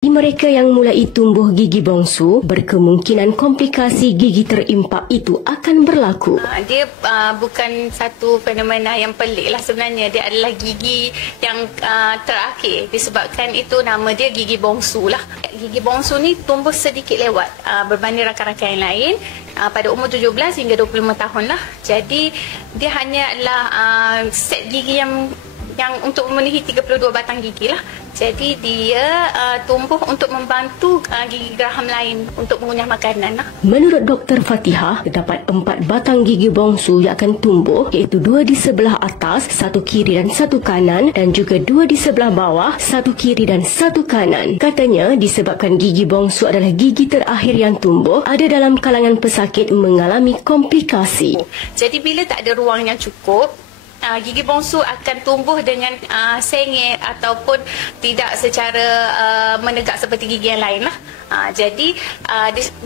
Mereka yang mulai tumbuh gigi bongsu, berkemungkinan komplikasi gigi terimpak itu akan berlaku. Dia bukan satu fenomena yang pelik lah sebenarnya. Dia adalah gigi yang terakhir. Disebabkan itu nama dia gigi bongsu lah. Gigi bongsu ni tumbuh sedikit lewat berbanding rakan-rakan yang lain pada umur 17 hingga 25 tahun lah. Jadi dia hanya adalah set gigi yang untuk memenuhi 32 batang gigi lah. Jadi dia tumbuh untuk membantu gigi geraham lain untuk mengunyah makanan lah. Menurut Dr. Fatihah, terdapat 4 batang gigi bongsu yang akan tumbuh, iaitu 2 di sebelah atas, 1 kiri dan 1 kanan, dan juga 2 di sebelah bawah, 1 kiri dan 1 kanan. Katanya disebabkan gigi bongsu adalah gigi terakhir yang tumbuh, ada dalam kalangan pesakit mengalami komplikasi. Jadi bila tak ada ruang yang cukup, gigi bongsu akan tumbuh dengan sengit ataupun tidak secara menegak seperti gigi yang lain lah. Jadi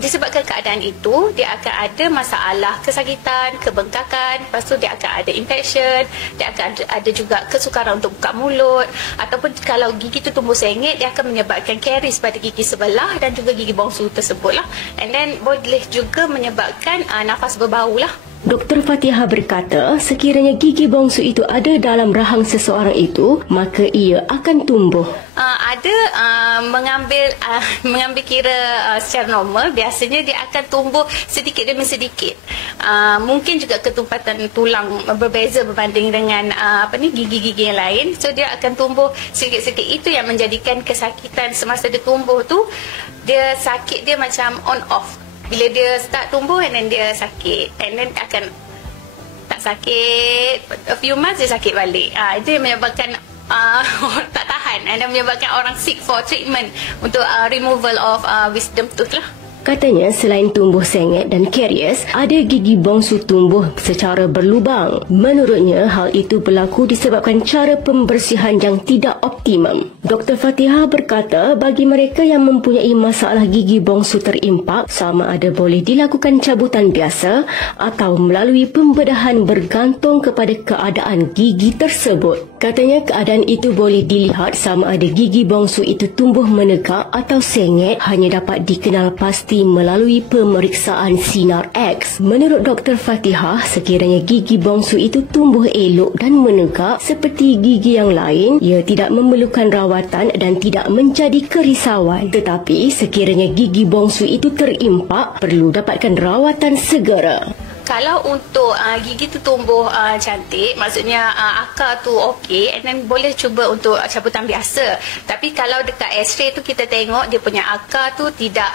disebabkan keadaan itu, dia akan ada masalah kesakitan, kebengkakan, lepas tu dia akan ada infection, dia akan ada juga kesukaran untuk buka mulut, ataupun kalau gigi itu tumbuh sengit, dia akan menyebabkan karies pada gigi sebelah dan juga gigi bongsu tersebut lah. And then boleh juga menyebabkan nafas berbau lah. Dr. Fatihah berkata, sekiranya gigi bongsu itu ada dalam rahang seseorang itu, maka ia akan tumbuh. Mengambil kira secara normal, biasanya dia akan tumbuh sedikit demi sedikit. Mungkin juga ketumpatan tulang berbeza berbanding dengan gigi-gigi yang lain. So dia akan tumbuh sedikit-sedikit. Itu yang menjadikan kesakitan semasa dia tumbuh tu, dia sakit dia macam on off. Bila dia start tumbuh and then dia sakit, and then akan tak sakit, a few months dia sakit balik. Itu yang menyebabkan tak tahan, dan menyebabkan orang seek for treatment untuk removal of wisdom tooth lah. Katanya selain tumbuh sengit dan karies, ada gigi bongsu tumbuh secara berlubang. Menurutnya, hal itu berlaku disebabkan cara pembersihan yang tidak optimum. Dr. Fatihah berkata, bagi mereka yang mempunyai masalah gigi bongsu terimpak, sama ada boleh dilakukan cabutan biasa atau melalui pembedahan bergantung kepada keadaan gigi tersebut. Katanya keadaan itu boleh dilihat sama ada gigi bongsu itu tumbuh menegak atau sengit hanya dapat dikenal pasti melalui pemeriksaan sinar X. Menurut Dr. Fatihah, sekiranya gigi bongsu itu tumbuh elok dan menegak seperti gigi yang lain, ia tidak memerlukan rawatan dan tidak menjadi kerisauan. Tetapi sekiranya gigi bongsu itu terimpak, perlu dapatkan rawatan segera. Kalau untuk gigi tu tumbuh cantik, maksudnya akar tu okey, and then boleh cuba untuk cabutan biasa. Tapi kalau dekat X-ray tu kita tengok dia punya akar tu tidak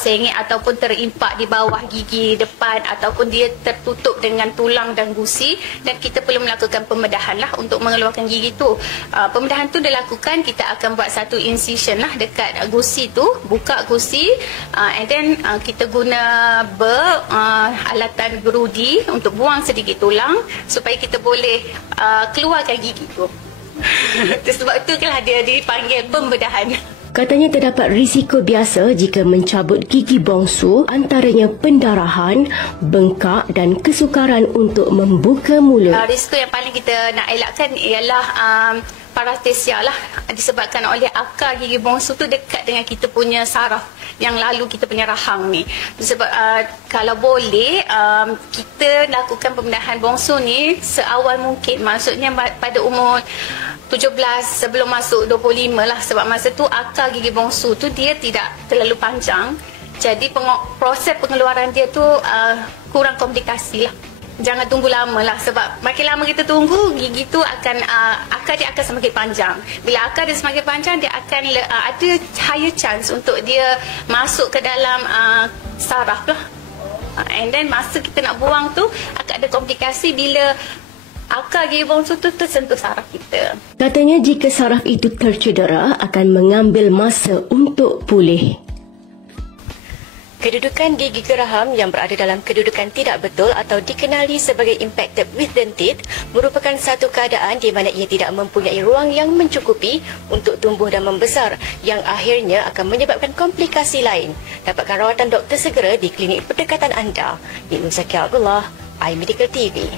sengit ataupun terimpak di bawah gigi depan, ataupun dia tertutup dengan tulang dan gusi, dan kita perlu melakukan pembedahan lah untuk mengeluarkan gigi tu. Pembedahan tu dilakukan, kita akan buat satu incision lah dekat gusi tu, buka gusi, and then kita guna alatan gerudi untuk buang sedikit tulang supaya kita boleh keluarkan gigi tu. Sebab itulah dia dipanggil pembedahan. Katanya terdapat risiko biasa jika mencabut gigi bongsu, antaranya pendarahan, bengkak dan kesukaran untuk membuka mulut. Risiko yang paling kita nak elakkan ialah paresthesia lah, disebabkan oleh akar gigi bongsu tu dekat dengan kita punya saraf yang lalu kita punya rahang ni. Sebab kalau boleh kita lakukan pembedahan bongsu ni seawal mungkin, maksudnya pada umur 17 sebelum masuk 25 lah, sebab masa tu akar gigi bongsu tu dia tidak terlalu panjang, jadi proses pengeluaran dia tu kurang komplikasi lah. Jangan tunggu lama lah, sebab makin lama kita tunggu, gigi tu akan akar dia akan semakin panjang. Bila akar dia semakin panjang, dia akan ada higher chance untuk dia masuk ke dalam saraf lah. And then masa kita nak buang tu akan ada komplikasi bila akar gigi bongsu tu tersentuh saraf kita. Katanya jika saraf itu tercedera, akan mengambil masa untuk pulih. Kedudukan gigi geraham yang berada dalam kedudukan tidak betul atau dikenali sebagai impacted wisdom teeth merupakan satu keadaan di mana ia tidak mempunyai ruang yang mencukupi untuk tumbuh dan membesar, yang akhirnya akan menyebabkan komplikasi lain. Dapatkan rawatan doktor segera di klinik berdekatan anda. Ibnu Zakia Abdullah, iMedical TV.